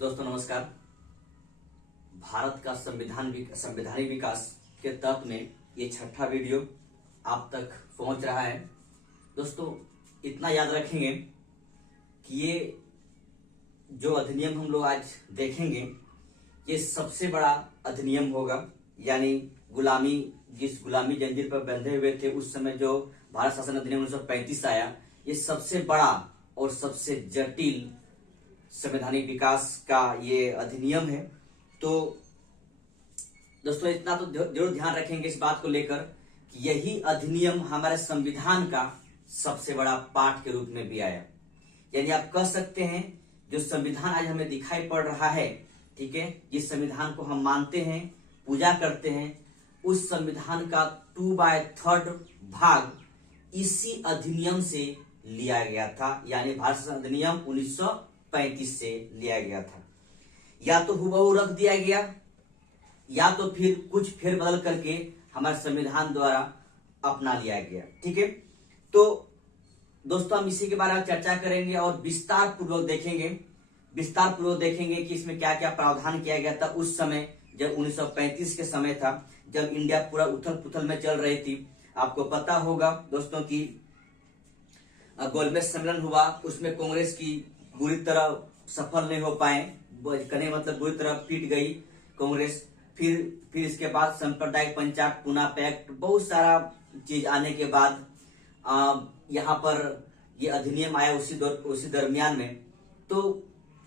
दोस्तों नमस्कार। भारत का संवैधानिक विकास के तहत में ये छठा वीडियो आप तक पहुंच रहा है। दोस्तों इतना याद रखेंगे कि ये जो अधिनियम हम लोग आज देखेंगे ये सबसे बड़ा अधिनियम होगा। यानी जिस गुलामी जंजीर पर बंधे हुए थे उस समय जो भारत शासन अधिनियम 1935 आया, ये सबसे बड़ा और सबसे जटिल संवैधानिक विकास का ये अधिनियम है। तो दोस्तों इतना तो जरूर ध्यान रखेंगे इस बात को लेकर कि यही अधिनियम हमारे संविधान का सबसे बड़ा पाठ के रूप में भी आया। यानी आप कह सकते हैं जो संविधान आज हमें दिखाई पड़ रहा है, ठीक है, जिस संविधान को हम मानते हैं, पूजा करते हैं, उस संविधान का 2/3 भाग इसी अधिनियम से लिया गया था। यानी भारत शासन अधिनियम 1935 से लिया गया था। या तो हुबहू रख दिया गया या तो फिर कुछ फेरबदल करके हमारे संविधान द्वारा अपना लिया गया। ठीक है, तो दोस्तों हम इसी के बारे में चर्चा करेंगे और विस्तार पूर्वक देखेंगे कि इसमें क्या क्या प्रावधान किया गया था उस समय जब 1935 के समय था, जब इंडिया पूरा उथल पुथल में चल रही थी। आपको पता होगा दोस्तों की गोलमेज सम्मेलन हुआ, उसमें कांग्रेस की बुरी तरह सफल नहीं हो पाए, कहने मतलब बुरी तरह पीट गई कांग्रेस। फिर इसके बाद सांप्रदायिक पंचायत पुनः पैक्ट, बहुत सारा चीज आने के बाद यहाँ पर ये अधिनियम आया उसी दरमियान में। तो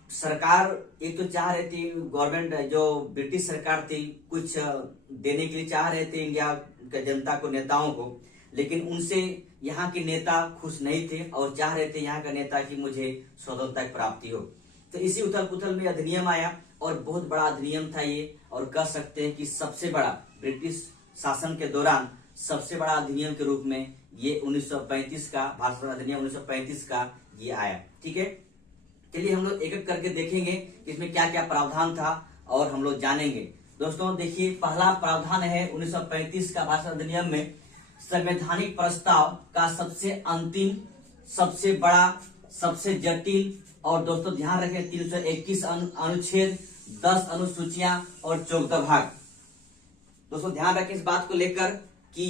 सरकार एक तो चाह रही थी, गवर्नमेंट जो ब्रिटिश सरकार थी कुछ देने के लिए चाह रहे थे इंडिया के जनता को, नेताओं को, लेकिन उनसे यहाँ के नेता खुश नहीं थे और चाह रहे थे यहाँ का नेता की मुझे स्वतंत्रता की प्राप्ति हो। तो इसी उथल पुथल में अधिनियम आया और बहुत बड़ा अधिनियम था ये, और कह सकते हैं कि सबसे बड़ा ब्रिटिश शासन के दौरान सबसे बड़ा अधिनियम के रूप में ये 1935 का भारत शासन अधिनियम 1935 का ये आया। ठीक है, चलिए हम लोग एक एक करके देखेंगे इसमें क्या क्या प्रावधान था और हम लोग जानेंगे। दोस्तों देखिए, पहला प्रावधान है 1935 का भारत शासन अधिनियम में संवैधानिक प्रस्ताव का सबसे अंतिम, सबसे बड़ा, सबसे जटिल और दोस्तों ध्यान रखें 321 अनुच्छेद, 10 अनुसूचियां और 14 भाग। दोस्तों ध्यान रखें इस बात को लेकर कि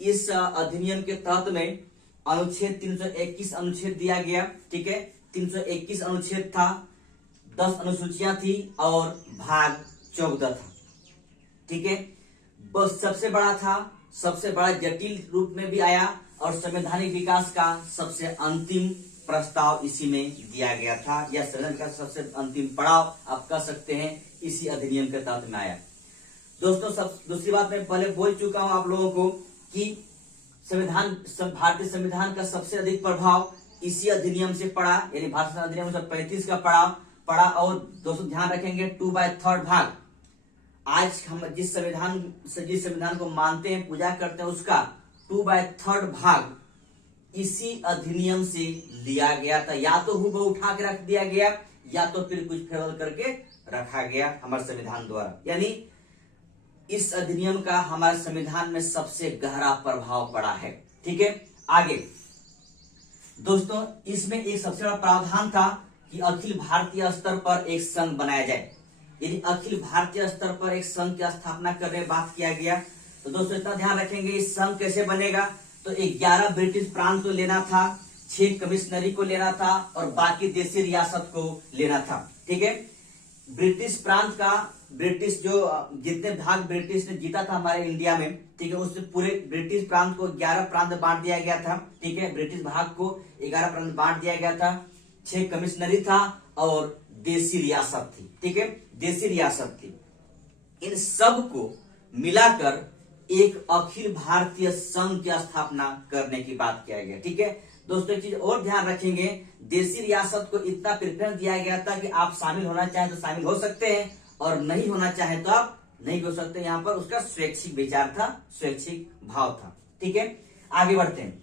इस अधिनियम के तहत में अनुच्छेद 321 अनुच्छेद दिया गया। ठीक है, 321 अनुच्छेद था, 10 अनुसूचियां थी और भाग 14 था। ठीक है, बस सबसे बड़ा था, सबसे बड़ा जटिल रूप में भी आया और संवैधानिक विकास का सबसे अंतिम प्रस्ताव इसी में दिया गया था। यह संविधान का सबसे अंतिम पड़ाव आप कह सकते हैं इसी अधिनियम के तहत में आया। दोस्तों दूसरी बात मैं पहले बोल चुका हूं आप लोगों को कि भारतीय संविधान का सबसे अधिक प्रभाव इसी अधिनियम से पड़ा, यानी भारत शासन अधिनियम 1935 का पड़ा। और दोस्तों ध्यान रखेंगे 2/3 भाग आज हम जिस संविधान को मानते हैं, पूजा करते हैं, उसका 2/3 भाग इसी अधिनियम से लिया गया था। या तो हुबहू उठा के रख दिया गया या तो फिर कुछ फेरबदल करके रखा गया हमारे संविधान द्वारा। यानी इस अधिनियम का हमारे संविधान में सबसे गहरा प्रभाव पड़ा है। ठीक है, आगे दोस्तों इसमें एक सबसे बड़ा प्रावधान था कि अखिल भारतीय स्तर पर एक संघ बनाया जाए। यदि अखिल भारतीय स्तर पर एक संघ की स्थापना करने की बात किया गया, तो दोस्तों इतना ध्यान रखेंगे इस संघ कैसे बनेगा। तो 11 ब्रिटिश प्रांत को लेना था, 6 कमिश्नरी को लेना था और बाकी देशी रियासत को लेना था। ठीक है, ब्रिटिश प्रांत का जो जितने भाग ब्रिटिश ने जीता था हमारे इंडिया में, ठीक है, उससे पूरे ब्रिटिश प्रांत को 11 प्रांत में बांट दिया गया था। ठीक है, ब्रिटिश भाग को 11 प्रांत में बांट दिया गया था, 6 कमिश्नरी था और देशी रियासत थी। ठीक है, देशी रियासत थी। इन सब को मिलाकर एक अखिल भारतीय संघ की स्थापना करने की बात किया गया। ठीक है दोस्तों, एक चीज और ध्यान रखेंगे, देशी रियासत को इतना प्रेफरेंस दिया गया था कि आप शामिल होना चाहें तो शामिल हो सकते हैं और नहीं होना चाहें तो आप नहीं हो सकते। यहाँ पर उसका स्वैच्छिक विचार था, स्वैच्छिक भाव था। ठीक है, आगे बढ़ते हैं।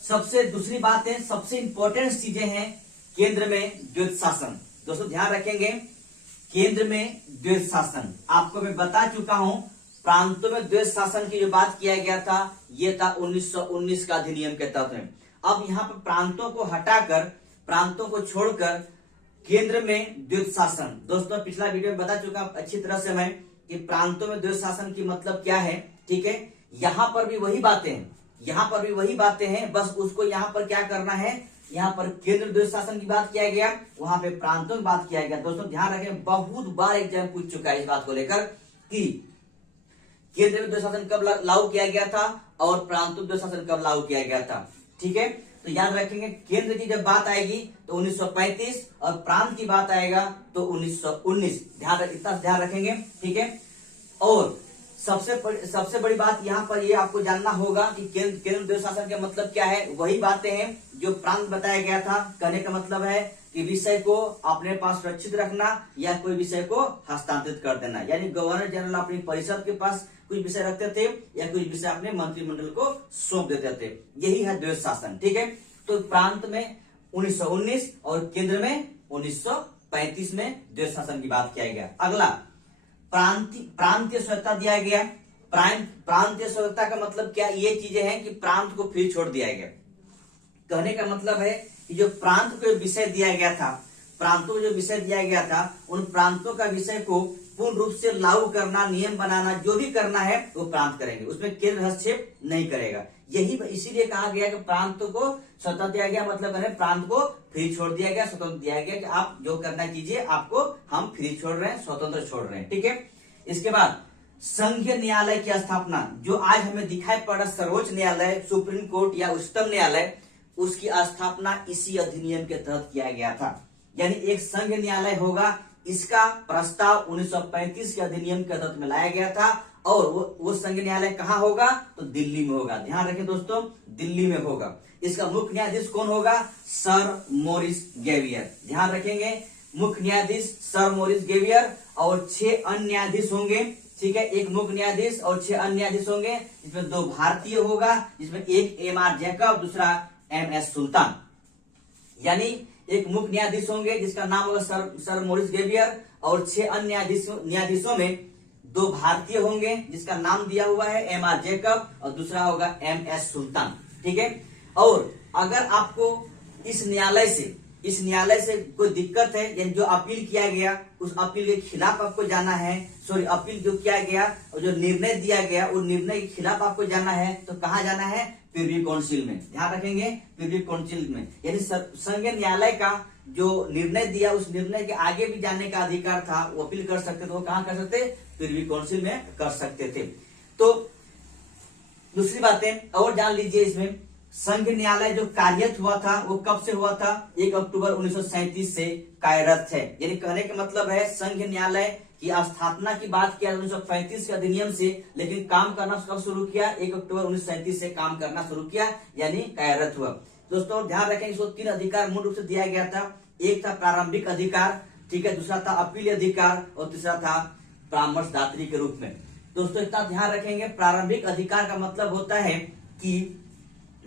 सबसे दूसरी बात है, सबसे इंपॉर्टेंट चीजें हैं केंद्र में द्वैध शासन। दोस्तों ध्यान रखेंगे, केंद्र में द्वैध शासन आपको मैं बता चुका हूं। प्रांतों में द्वैध शासन की जो बात किया गया था ये था 1919 का अधिनियम के तहत में। अब यहाँ पर प्रांतों को हटाकर, प्रांतों को छोड़कर केंद्र में द्वैत शासन। दोस्तों पिछला वीडियो में बता चुका अच्छी तरह से मैं कि प्रांतों में द्वैत शासन की मतलब क्या है, ठीक है। यहाँ पर भी वही बातें हैं, यहाँ पर भी वही बातें हैं, बस उसको यहाँ पर क्या करना है, यहाँ पर केंद्र द्वैत शासन की बात किया गया, वहां पे प्रांतों की बात किया गया। दोस्तों ध्यान रखें, बहुत बार एग्जाम पूछ चुका है इस बात को लेकर कि केंद्र में द्वैत शासन कब लागू किया गया था और प्रांतों में द्वैत शासन कब लागू किया गया था, ठीक है। तो याद रखेंगे, केंद्र की जब बात आएगी तो 1935 और प्रांत की बात आएगा तो 1919। इतना ध्यान रखेंगे, ठीक है। और सबसे बड़ी बात यहाँ पर ये आपको जानना होगा कि केंद्र द्वैत शासन का मतलब क्या है। वही बातें हैं जो प्रांत बताया गया था। कहने का मतलब है कि विषय को अपने पास सुरक्षित रखना या कोई विषय को हस्तांतरित कर देना, यानी गवर्नर जनरल अपनी परिषद के पास कुछ विषय रखते थे या कुछ विषय अपने मंत्रिमंडल को सौंप देते थे। यही है द्वैत शासन, ठीक है। तो प्रांत में 1919 और केंद्र में 1935 में द्वैत शासन की बात किया गया। अगला प्रांतीय स्वतंत्रता दिया गया। प्रांतीय स्वतंत्रता का मतलब क्या, ये चीजें हैं कि प्रांत को फ्री छोड़ दिया गया। कहने का मतलब है कि जो प्रांत को विषय दिया गया था, प्रांतों को जो विषय दिया गया था, उन प्रांतों का विषय को पूर्ण रूप से लागू करना, नियम बनाना, जो भी करना है वो प्रांत करेंगे, उसमें केंद्र हस्तक्षेप नहीं करेगा। यही इसीलिए कहा गया कि प्रांतों को स्वतंत्र दिया गया, मतलब है प्रांत को फ्री छोड़ दिया गया, स्वतंत्र दिया गया कि आप जो करना कीजिए, आपको हम फ्री छोड़ रहे हैं, स्वतंत्र छोड़ रहे हैं, ठीक है। इसके बाद संघीय न्यायालय की स्थापना, जो आज हमें दिखाई पड़ रहा सर्वोच्च न्यायालय, सुप्रीम कोर्ट या उच्चतम न्यायालय, उसकी स्थापना इसी अधिनियम के तहत किया गया था। यानी एक संघ न्यायालय होगा, इसका प्रस्ताव 1935 के अधिनियम के तहत में लाया गया था। और वो संघ न्यायालय कहाँ होगा, तो दिल्ली में होगा। ध्यान रखें दोस्तों, दिल्ली में होगा। इसका मुख्य न्यायाधीश कौन होगा, सर मोरिस गेवियर। ध्यान रखेंगे, मुख्य न्यायाधीश सर मोरिस गेवियर और 6 अन्य न्यायाधीश होंगे, ठीक है। एक मुख्य न्यायाधीश और 6 अन्य न्यायाधीश होंगे, जिसमें 2 भारतीय होगा, जिसमें एक M.R. जैकब, दूसरा M.S. सुल्तान। यानी एक मुख्य न्यायाधीश होंगे जिसका नाम होगा सर मोरिस गेवियर, और 6 अन्य न्यायाधीशों में 2 भारतीय होंगे जिसका नाम दिया हुआ है M.R. जैकब, और दूसरा होगा M.S. सुल्तान, ठीक है। और अगर आपको इस न्यायालय से कोई दिक्कत है, यानी जो अपील किया गया उस अपील के खिलाफ आपको जाना है, अपील जो किया गया और जो निर्णय दिया गया उस निर्णय के खिलाफ आपको जाना है, तो कहाँ जाना है, प्रिवी काउंसिल में। ध्यान रखेंगे, प्रिवी काउंसिल में। यानी संघीय न्यायालय का जो निर्णय दिया उस निर्णय के आगे भी जाने का अधिकार था, वो अपील कर सकते थे। वो कहाँ कर सकते, प्रिवी काउंसिल में कर सकते थे। तो दूसरी बातें और जान लीजिए इसमें, संघ न्यायालय जो कार्यरत हुआ था वो कब से हुआ था, 1 अक्टूबर 1937 से कार्यरत है। यानी कहने का मतलब है संघ न्यायालय की स्थापना की बात किया 1935 के अधिनियम से, लेकिन काम करना कब शुरू किया, 1 अक्टूबर 1937 से काम करना शुरू किया, यानी कार्यरत हुआ। दोस्तों ध्यान रखें, इसको 3 अधिकार मूल रूप से दिया गया था। एक था प्रारंभिक अधिकार, ठीक है, दूसरा था अपील अधिकार, और तीसरा था परामर्शदात्री के रूप में। दोस्तों इतना ध्यान रखेंगे, प्रारंभिक अधिकार का मतलब होता है कि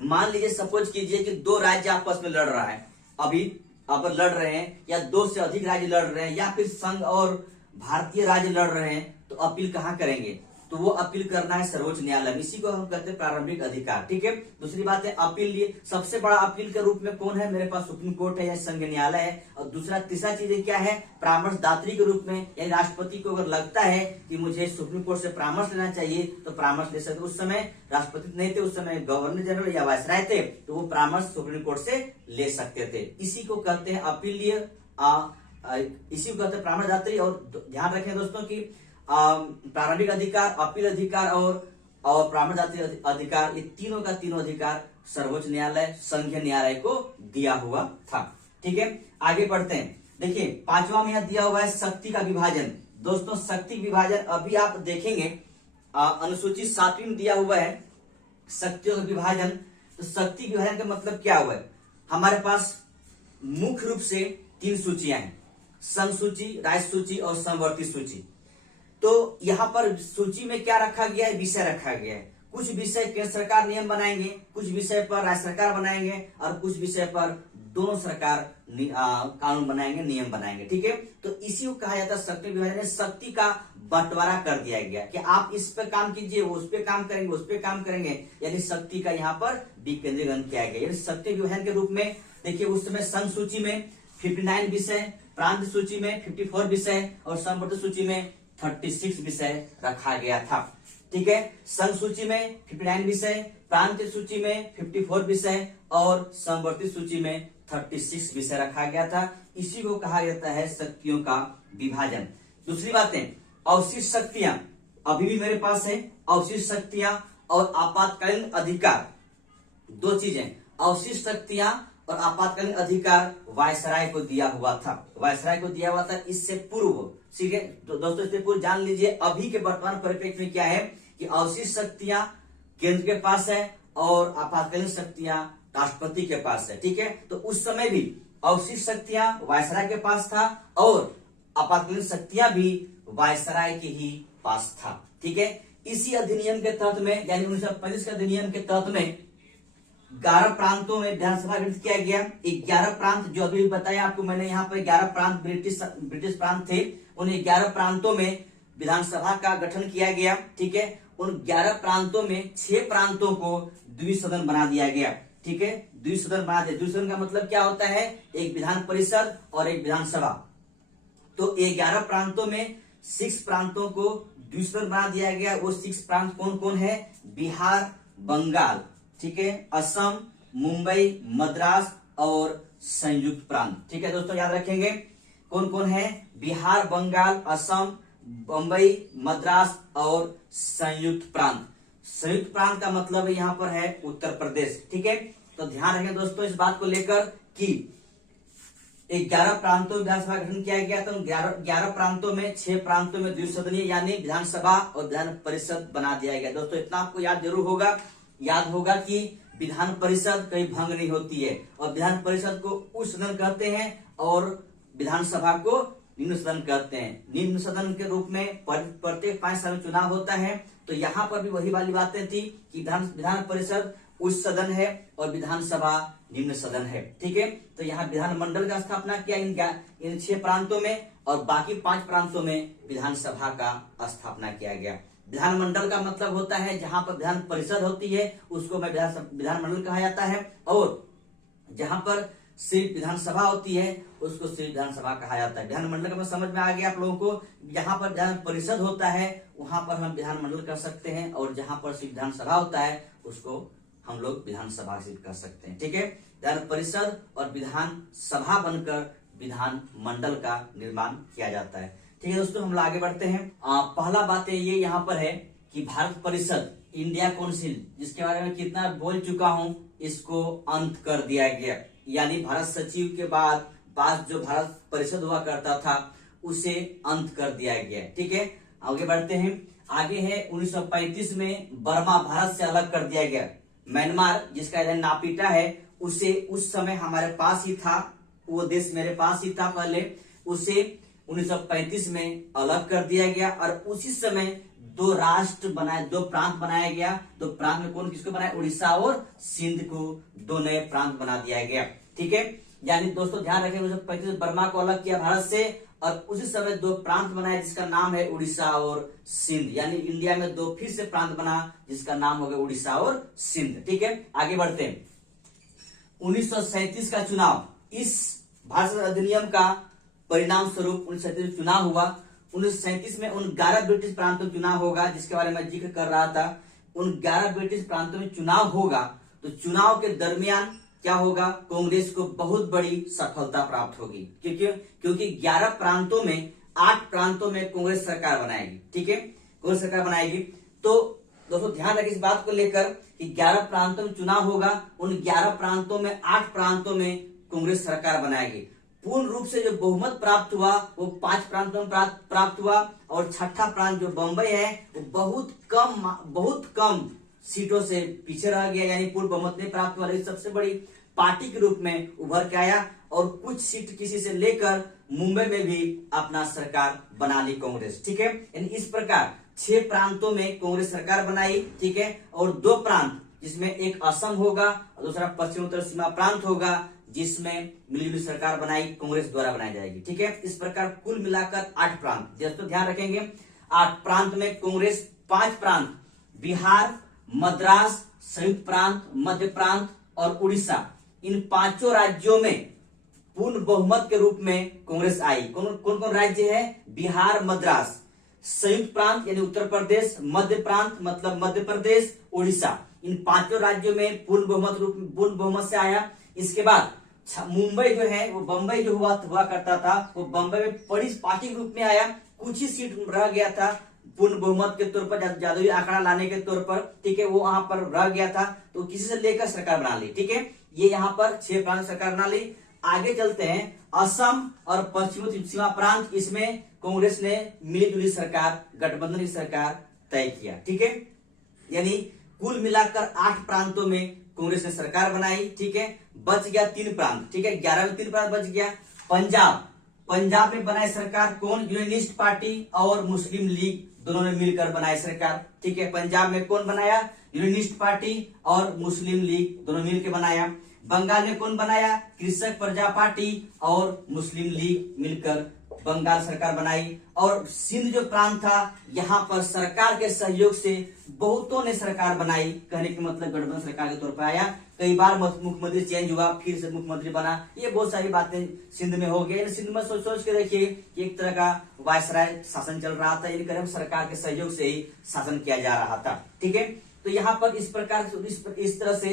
मान लीजिए सपोज कीजिए कि 2 राज्य आपस में लड़ रहा है, अभी आप लड़ रहे हैं, या 2 से अधिक राज्य लड़ रहे हैं, या फिर संघ और भारतीय राज्य लड़ रहे हैं, तो अपील कहाँ करेंगे, तो वो अपील करना है सर्वोच्च न्यायालय में। इसी को हम कहते हैं प्रारंभिक अधिकार, ठीक है। दूसरी बात है अपील, लिए सबसे बड़ा अपील के रूप में कौन है, मेरे पास सुप्रीम कोर्ट है या संघ न्यायालय है। और तीसरा चीज क्या है, परामर्शदात्री के रूप में, यानी राष्ट्रपति को अगर लगता है कि मुझे सुप्रीम कोर्ट से परामर्श लेना चाहिए तो परामर्श ले सकते। उस समय राष्ट्रपति नहीं थे, उस समय गवर्नर जनरल या वायसराय थे, तो वो परामर्श सुप्रीम कोर्ट से ले सकते थे। इसी को कहते हैं अपीलीय, इसी को कहते हैं परामर्शदात्री। और ध्यान रखें दोस्तों की प्रारंभिक अधिकार, अपील अधिकार और परामर्शदात्री अधिकार, ये तीनों का तीनों अधिकार सर्वोच्च न्यायालय, संघीय न्यायालय को दिया हुआ था, ठीक है। आगे बढ़ते हैं, देखिए 5वां में यहां दिया हुआ है शक्ति का विभाजन। दोस्तों शक्ति विभाजन अभी आप देखेंगे अनुसूची 7वीं में दिया हुआ है शक्तियों का विभाजन। तो शक्ति विभाजन का मतलब क्या हुआ है, हमारे पास मुख्य रूप से 3 सूचियां हैं, संघ सूची, राज्य सूची और समवर्ती सूची। तो यहाँ पर सूची में क्या रखा गया है, विषय रखा गया है। कुछ विषय केंद्र सरकार नियम बनाएंगे, कुछ विषय पर राज्य सरकार बनाएंगे, और कुछ विषय पर दोनों सरकार कानून बनाएंगे, नियम बनाएंगे, ठीक है। तो इसी को कहा जाता है शक्ति विभाजन। शक्ति का बंटवारा कर दिया गया कि आप इस पे काम कीजिए, वो उस पे काम करेंगे, उस पे काम करेंगे, यानी शक्ति का यहाँ पर विकेंद्रीकरण किया गया। यानी शक्ति विभाजन के रूप में देखिए उस समय संघ सूची में 59 विषय, प्रांत सूची में 54 विषय और समवर्ती सूची में 36 विषय रखा गया था। ठीक है, संघ सूची में 59 विषय, प्रांत सूची में 54 विषय और समवर्ती सूची में 36 विषय रखा गया था। इसी को कहा जाता है शक्तियों का विभाजन। दूसरी बातें, अवशिष्ट शक्तियां अभी भी मेरे पास है। अवशिष्ट शक्तियां और आपातकालीन अधिकार, दो चीजें, अवशिष्ट शक्तियां और आपातकालीन अधिकार वायसराय को दिया हुआ था। वायसराय को दिया हुआ था इससे पूर्व। ठीक है, तो दोस्तों इससे पूर्व जान लीजिए अभी के वर्तमान परिप्रेक्ष्य में क्या है कि अवशिष्ट शक्तियां केंद्र के पास है और आपातकालीन शक्तियां राष्ट्रपति के पास है। ठीक है, तो उस समय भी अवशिष्ट शक्तियां वायसराय के पास था और आपातकालीन शक्तियां भी वायसराय के ही पास था। ठीक है, इसी अधिनियम के तहत में यानी 1935 के अधिनियम के तहत में 11 प्रांतों में विधानसभा गठित किया गया। 11 प्रांत जो अभी बताया आपको मैंने, यहाँ पर 11 प्रांत ब्रिटिश प्रांत थे। उन 11 प्रांतों में विधानसभा का गठन किया गया। ठीक है, उन 11 प्रांतों में 6 प्रांतों को द्विसदन बना दिया गया। ठीक है, द्विसदन बना दिया। द्विसदन का मतलब क्या होता है, एक विधान परिषद और एक विधानसभा। तो 11 प्रांतों में 6 प्रांतों को द्विसदन बना दिया गया। वो 6 प्रांत कौन कौन है, बिहार, बंगाल, ठीक है, असम, मुंबई, मद्रास और संयुक्त प्रांत। ठीक है दोस्तों, याद रखेंगे कौन कौन है, बिहार, बंगाल, असम, मुंबई, मद्रास और संयुक्त प्रांत। संयुक्त प्रांत का मतलब यहाँ पर है उत्तर प्रदेश। ठीक है, तो ध्यान रखें दोस्तों इस बात को लेकर कि 11 प्रांतों में विधानसभा गठन किया गया। तो 11 प्रांतों में 6 प्रांतों में द्विसदनीय यानी विधानसभा और विधान परिषद बना दिया गया। दोस्तों इतना आपको याद होगा कि विधान परिषद कहीं भंग नहीं होती है और विधान परिषद को उच्च सदन कहते हैं और विधानसभा को निम्न सदन कहते हैं। निम्न सदन के रूप में प्रत्येक 5 साल में चुनाव होता है। तो यहाँ पर भी वही वाली बातें थी कि विधान परिषद उच्च सदन है और विधानसभा निम्न सदन है। ठीक है, तो यहाँ विधानमंडल का स्थापना किया इन 6 प्रांतों में और बाकी 5 प्रांतों में विधानसभा का स्थापना किया गया। विधानमंडल का मतलब होता है जहां पर विधान परिषद होती है उसको में विधानमंडल कहा जाता है और जहां पर सिर्फ विधानसभा होती है उसको सिर्फ विधानसभा कहा जाता है। विधानमंडल का समझ में आ गया आप लोगों को। जहां पर विधान परिषद होता है वहां पर हम विधानमंडल कर सकते हैं और जहां पर सिर्फ विधानसभा होता है उसको हम लोग विधानसभा सिर्फ कर सकते हैं। ठीक है, विधान परिषद और विधानसभा बनकर विधानमंडल का निर्माण किया जाता है। ठीक है दोस्तों, हम लोग आगे बढ़ते हैं। पहला बात ये यहाँ पर है कि भारत परिषद, इंडिया काउंसिल, जिसके बारे में कितना बोल चुका हूं, इसको अंत कर दिया गया। यानी भारत सचिव के बाद जो भारत परिषद हुआ करता था उसे अंत कर दिया गया। ठीक है, आगे बढ़ते हैं। आगे है 1935 में बर्मा भारत से अलग कर दिया गया। म्यांमार जिसका नापीटा है उसे उस समय हमारे पास ही था, वो देश मेरे पास ही था पहले, उसे 1935 में अलग कर दिया गया और उसी समय 2 प्रांत बनाया गया। 2 प्रांत में कौन किसको बनाया, उड़ीसा और सिंध को 2 नए प्रांत बना दिया गया। ठीक है, यानी दोस्तों ध्यान रखें 1935 बर्मा को अलग किया भारत से और उसी समय 2 प्रांत बनाया जिसका नाम है उड़ीसा और सिंध। यानी इंडिया में 2 फिर से प्रांत बना जिसका नाम हो गया उड़ीसा और सिंध। ठीक है, आगे बढ़ते हैं। 1937 का चुनाव, इस भारत अधिनियम का परिणाम स्वरूप 1937 चुनाव हुआ। 1937 में उन 11 ब्रिटिश प्रांतों में चुनाव होगा जिसके बारे में जिक्र कर रहा था। उन 11 ब्रिटिश प्रांतों में चुनाव होगा तो चुनाव के दरमियान क्या होगा, कांग्रेस को बहुत बड़ी सफलता प्राप्त होगी क्योंकि 11 प्रांतों में 8 प्रांतों में कांग्रेस सरकार बनाएगी। ठीक है, कांग्रेस सरकार बनाएगी। तो दोस्तों ध्यान रखिए इस बात को लेकर कि 11 प्रांतों में चुनाव होगा, उन 11 प्रांतों में 8 प्रांतों में कांग्रेस सरकार बनाएगी। पूर्ण रूप से जो बहुमत प्राप्त हुआ वो 5 प्रांतों में प्राप्त हुआ और 6ठा प्रांत जो बंबई है वो बहुत कम सीटों से पीछे रह गया, यानी पूर्ण बहुमत नहीं प्राप्त हुआ। लेकिन सबसे बड़ी पार्टी के रूप में उभर के आया और कुछ सीट किसी से लेकर मुंबई में भी अपना सरकार बना ली कांग्रेस। ठीक है, यानी इस प्रकार 6 प्रांतों में कांग्रेस सरकार बनाई। ठीक है, और 2 प्रांत जिसमें एक असम होगा और दूसरा पश्चिम उत्तर सीमा प्रांत होगा जिसमें मिलीजुली सरकार बनाई कांग्रेस द्वारा बनाई जाएगी। ठीक है, इस प्रकार कुल मिलाकर 8 प्रांत, दोस्तों ध्यान रखेंगे 8 प्रांत में कांग्रेस 5 प्रांत बिहार, मद्रास, संयुक्त प्रांत, मध्य प्रांत और उड़ीसा, इन 5 राज्यों में पूर्ण बहुमत के रूप में कांग्रेस आई। कौन कौन राज्य है? बिहार, मद्रास, संयुक्त प्रांत यानी उत्तर प्रदेश, मध्य प्रांत मतलब मध्य प्रदेश, उड़ीसा, इन पांचों राज्यों में पूर्ण बहुमत से आया। इसके बाद मुंबई जो है वो बंबई जो हुआ करता था वो बंबई में बड़ी पार्टी के रूप में आया। कुछ ही सीट रह गया था पूर्ण बहुमत के तौर पर, जादुई आंकड़ा लाने के तौर पर, ठीक है, वो वहां पर रह गया था, तो किसी से लेकर सरकार बना ली। ठीक है, ये यहाँ पर 6 प्रांत सरकार बना ली। आगे चलते हैं, असम और पश्चिमी सीमा प्रांत, इसमें कांग्रेस ने मिलीजुली सरकार, गठबंधन की सरकार तय किया। ठीक है, यानी कुल मिलाकर 8 प्रांतों में कांग्रेस ने सरकार बनाई। ठीक है, बच गया 3 प्रांत। ठीक है, 11 में 3 प्रांत बच गया। पंजाब में बनाए सरकार कौन? यूनियनिस्ट पार्टी और मुस्लिम लीग दोनों ने मिलकर बनाए सरकार। ठीक है, पंजाब में कौन बनाया? यूनियनिस्ट पार्टी और मुस्लिम लीग दोनों मिलकर बनाया। बंगाल में कौन बनाया? कृषक प्रजा पार्टी और मुस्लिम लीग मिलकर बंगाल सरकार बनाई। और सिंध जो प्रांत था, यहाँ पर सरकार के सहयोग से बहुतों ने सरकार बनाई। कहने के मतलब गठबंधन सरकार के तौर पर आया। कई बार मुख्यमंत्री चेंज हुआ, फिर से मुख्यमंत्री बना, ये बहुत सारी बातें सिंध में हो गई। सिंध में सोच के देखिए कि एक तरह का वायसराय शासन चल रहा था, यानी सरकार के सहयोग से ही शासन किया जा रहा था। ठीक है, तो यहाँ पर इस प्रकार इस तरह से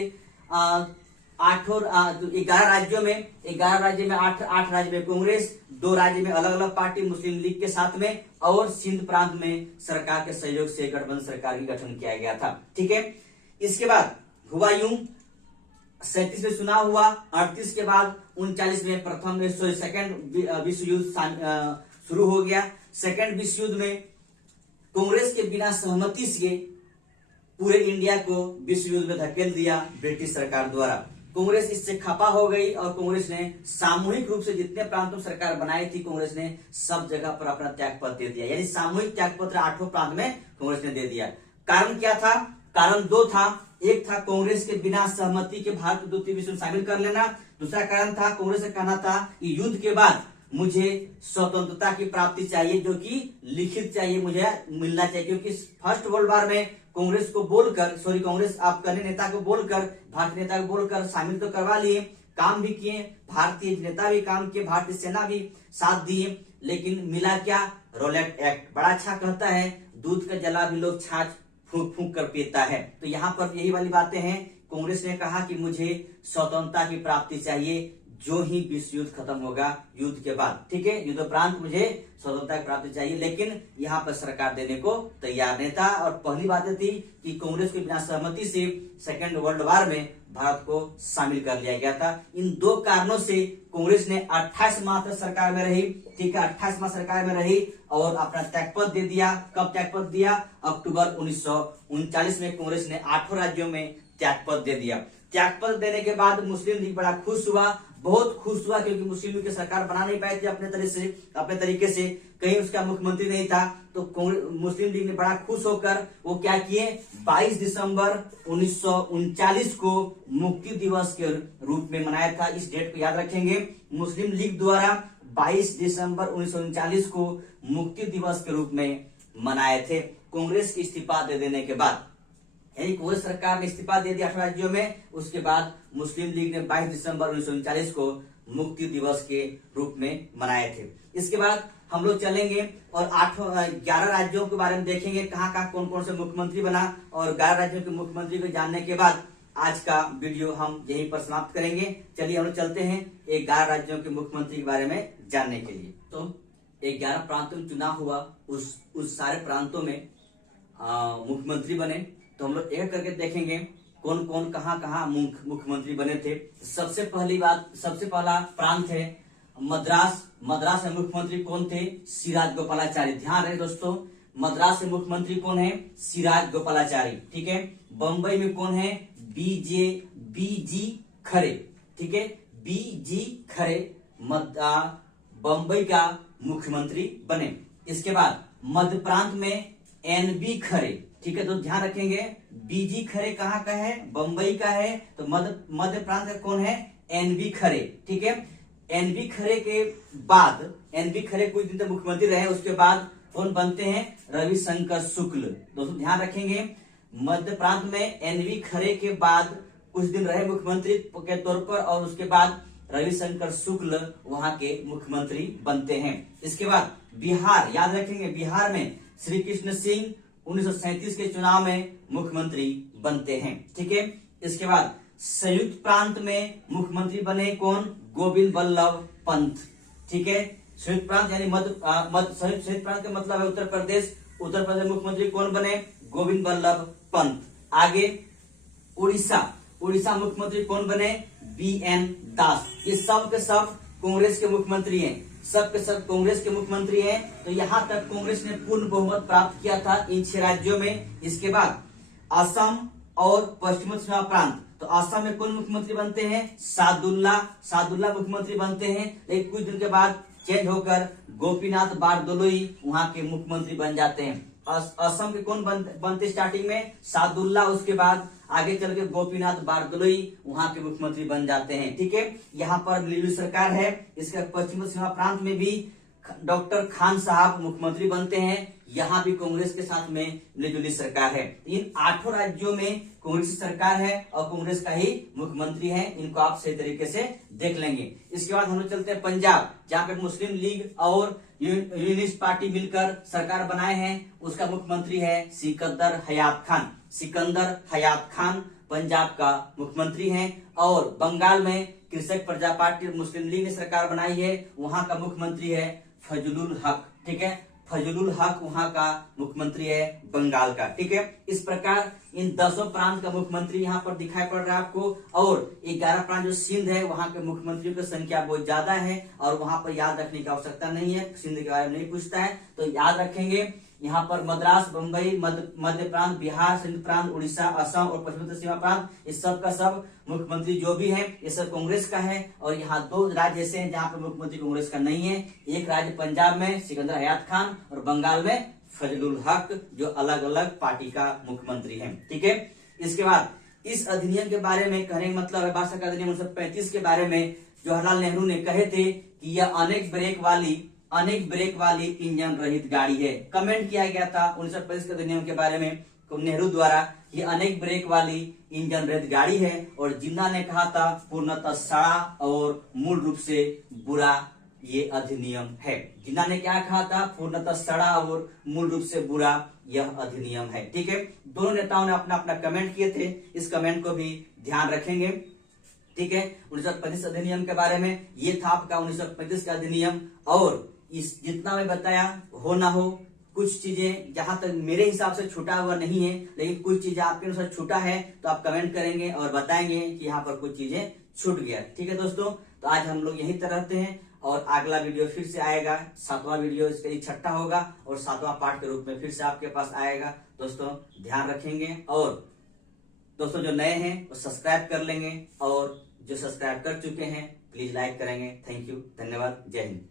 11 राज्यों में 8 राज्य में कांग्रेस, 2 राज्य में अलग अलग पार्टी मुस्लिम लीग के साथ में, और सिंध प्रांत में सरकार के सहयोग से गठबंधन सरकार की गठन किया गया था। ठीक है, इसके बाद हुआ यूं, 37 में चुनाव हुआ, 38 के बाद 39 में सेकेंड विश्व युद्ध शुरू हो गया। सेकेंड विश्व युद्ध में कांग्रेस के बिना सहमति से पूरे इंडिया को विश्व युद्ध में धकेल दिया ब्रिटिश सरकार द्वारा। कांग्रेस इससे खपा हो गई और कांग्रेस ने सामूहिक रूप से जितने प्रांतों में सरकार बनाई थी, कांग्रेस ने सब जगह पर अपना त्यागपत्र दे दिया। यानी सामूहिक त्यागपत्र 8 प्रांत में कांग्रेस ने दे दिया। कारण क्या था? कारण 2 था। एक था कांग्रेस के बिना सहमति के भारत को द्वितीय विश्व में शामिल कर लेना। दूसरा कारण था कांग्रेस का कहना था कि युद्ध के बाद मुझे स्वतंत्रता की प्राप्ति चाहिए, जो कि लिखित चाहिए, मुझे मिलना चाहिए। क्योंकि फर्स्ट वर्ल्ड वॉर में कांग्रेस आपका नेता को बोलकर, भारतीय नेता को बोलकर शामिल तो करवा लिए, काम भी किए, भारतीय नेता भी काम किए, भारतीय सेना भी साथ दिए, लेकिन मिला क्या? Rowlatt Act. बड़ा अच्छा कहता है, दूध का जला भी लोग छाछ फूंक फूंक कर पीता है। तो यहाँ पर यही वाली बातें हैं। कांग्रेस ने कहा कि मुझे स्वतंत्रता की प्राप्ति चाहिए जो ही विश्व युद्ध खत्म होगा, युद्ध के बाद। ठीक है, युद्धोपरांत मुझे स्वतंत्रता की प्राप्ति चाहिए, लेकिन यहाँ पर सरकार देने को तैयार नहीं था। और पहली बात थी कि कांग्रेस के बिना सहमति से सेकेंड वर्ल्ड वॉर में भारत को शामिल कर लिया गया था। इन 2 कारणों से कांग्रेस ने 28 माह तक सरकार में रही। ठीक है, 28 माह सरकार में रही और अपना त्यागपत्र दे दिया। कब त्यागपत्र दिया? अक्टूबर 1939 में कांग्रेस ने 8 राज्यों में त्यागपत्र दे दिया। त्यागपत्र देने के बाद मुस्लिम लीग बड़ा खुश हुआ, बहुत खुश हुआ, क्योंकि मुस्लिम लीग की सरकार बना नहीं पाए थे अपने तरीके से, कहीं उसका मुख्यमंत्री नहीं था। तो मुस्लिम लीग ने बड़ा खुश होकर वो क्या किए? 22 दिसंबर 1939 को मुक्ति दिवस के रूप में मनाया था। इस डेट को याद रखेंगे, मुस्लिम लीग द्वारा 22 दिसंबर 1939 को मुक्ति दिवस के रूप में मनाए थे, कांग्रेस के इस्तीफा दे देने के बाद। यानी कांग्रेस सरकार ने इस्तीफा दे दिया 8 राज्यों में। उसके बाद मुस्लिम लीग ने 22 दिसंबर 1939 को मुक्ति दिवस के रूप में मनाए थे। इसके बाद हम लोग चलेंगे और 11 राज्यों के बारे में देखेंगे, कहाँ कौन कौन से मुख्यमंत्री बना, और 11 राज्यों के मुख्यमंत्री को जानने के बाद आज का वीडियो हम यहीं पर समाप्त करेंगे। चलिए हम लोग चलते हैं 11 राज्यों के मुख्यमंत्री के बारे में जानने के लिए। तो 11 प्रांतों में चुनाव हुआ, उस सारे प्रांतों में मुख्यमंत्री बने। तो हम लोग एक करके देखेंगे कौन कौन कहाँ मुख्यमंत्री बने थे। सबसे पहला प्रांत है मद्रास। मद्रास में मुख्यमंत्री कौन थे? सिराज गोपालाचारी। ध्यान रहे दोस्तों, मद्रास में मुख्यमंत्री कौन है? सिराज गोपालाचारी। ठीक है, बंबई में कौन है? बीजी खरे। ठीक है, बीजी खरे बंबई का मुख्यमंत्री बने। इसके बाद मध्य प्रांत में एनबी खरे। ठीक है, तो ध्यान रखेंगे, बीजी खरे कहाँ का है? बंबई का है। तो मध्य प्रांत का कौन है? एनबी खरे। ठीक है, एनबी खरे के बाद, एनबी खरे कुछ दिन तक मुख्यमंत्री रहे, उसके बाद कौन बनते हैं? रविशंकर शुक्ल। दोस्तों ध्यान रखेंगे, मध्य प्रांत में एनबी खरे के बाद कुछ दिन रहे मुख्यमंत्री के तौर पर, और उसके बाद रविशंकर शुक्ल वहां के मुख्यमंत्री बनते हैं। इसके बाद बिहार, याद रखेंगे बिहार में श्री कृष्ण सिंह 1937 के चुनाव में मुख्यमंत्री बनते हैं। ठीक है, इसके बाद संयुक्त प्रांत में मुख्यमंत्री बने कौन? गोविंद बल्लभ पंत। ठीक है, संयुक्त प्रांत यानी संयुक्त प्रांत का मतलब है उत्तर प्रदेश। उत्तर प्रदेश मुख्यमंत्री कौन बने? गोविंद बल्लभ पंत। आगे उड़ीसा, उड़ीसा मुख्यमंत्री कौन बने? BN दास। ये सब के सब कांग्रेस के मुख्यमंत्री हैं, सब के सब कांग्रेस के मुख्यमंत्री हैं। तो यहां तक कांग्रेस ने पूर्ण बहुमत प्राप्त किया था इन 6 राज्यों में। इसके बाद असम और पश्चिमी सीमा प्रांत, तो असम में कौन मुख्यमंत्री बनते हैं? सादुल्ला मुख्यमंत्री बनते हैं। लेकिन कुछ दिन के बाद चेंज होकर गोपीनाथ बारदोलोई वहां के मुख्यमंत्री बन जाते हैं। असम के कौन बनते स्टार्टिंग में? सादुल्ला, उसके बाद आगे चल के गोपीनाथ बारदोलोई वहां के मुख्यमंत्री बन जाते हैं। ठीक है, यहाँ पर मिलीजुली सरकार है। इसके पश्चिमी सीमा प्रांत में भी डॉक्टर खान साहब मुख्यमंत्री बनते हैं। यहाँ भी कांग्रेस के साथ में मिलीजुली सरकार है। इन 8 राज्यों में कांग्रेस की सरकार है और कांग्रेस का ही मुख्यमंत्री है। इनको आप सही तरीके से देख लेंगे। इसके बाद हम लोग चलते हैं पंजाब, जहाँ पे मुस्लिम लीग और यूनिस्ट पार्टी मिलकर सरकार बनाए हैं। उसका मुख्यमंत्री है सिकंदर हयात खान। सिकंदर हयात खान पंजाब का मुख्यमंत्री हैं। और बंगाल में कृषक प्रजा पार्टी मुस्लिम लीग ने सरकार बनाई है। वहां का मुख्यमंत्री है फजलुल हक। ठीक है, फजलुल हक वहां का मुख्यमंत्री है बंगाल का। ठीक है, इस प्रकार इन 10 प्रांत का मुख्यमंत्री यहाँ पर दिखाई पड़ रहा है आपको। और 11 प्रांत जो सिंध है वहां के मुख्यमंत्रियों की संख्या बहुत ज्यादा है और वहां पर याद रखने की आवश्यकता नहीं है, सिंध के बारे में नहीं पूछता है। तो याद रखेंगे यहाँ पर मद्रास, बंबई, मध्य प्रांत, बिहार, सिंध प्रांत, उड़ीसा, असम और पश्चिमी सीमा प्रांत, इस सब का सब मुख्यमंत्री जो भी है ये सब कांग्रेस का है। और यहाँ 2 राज्य ऐसे हैं जहाँ पर मुख्यमंत्री कांग्रेस का नहीं है। एक राज्य पंजाब में सिकंदर हयात खान और बंगाल में फजलुल हक, जो अलग अलग पार्टी का मुख्यमंत्री है। ठीक है, इसके बाद इस अधिनियम के बारे में कहने का मतलब है 62 अधिनियम 1935 के बारे में जवाहरलाल नेहरू ने कहे थे कि यह अनेक ब्रेक वाली इंजन रहित गाड़ी है। कमेंट किया गया था 1935 के अधिनियम के बारे में नेहरू द्वारा, ये अनेक ब्रेक वाली इंजन रहित गाड़ी है। और जिन्ना ने कहा था पूर्णतः सड़ा और मूल रूप से बुरा ये अधिनियम है। जिन्ना ने क्या कहा था? पूर्णतः सड़ा और मूल रूप से बुरा यह अधिनियम है। ठीक है, दोनों नेताओं ने अपना अपना कमेंट किए थे, इस कमेंट को भी ध्यान रखेंगे। ठीक है, 1935 अधिनियम के बारे में ये था आपका 1935 का अधिनियम। और इस जितना मैं बताया हो ना हो, कुछ चीजें जहां तक मेरे हिसाब से छूटा हुआ नहीं है, लेकिन कुछ चीजें आपके अनुसार छूटा है तो आप कमेंट करेंगे और बताएंगे कि यहाँ पर कुछ चीजें छूट गया। ठीक है दोस्तों, तो आज हम लोग यहीं तक रहते हैं और अगला वीडियो फिर से आएगा। 7वां वीडियो इसके लिए 6ठा होगा और 7वां पार्ट के रूप में फिर से आपके पास आएगा। दोस्तों ध्यान रखेंगे और दोस्तों जो नए हैं वो सब्सक्राइब कर लेंगे और जो सब्सक्राइब कर चुके हैं प्लीज लाइक करेंगे। थैंक यू, धन्यवाद, जय हिंद।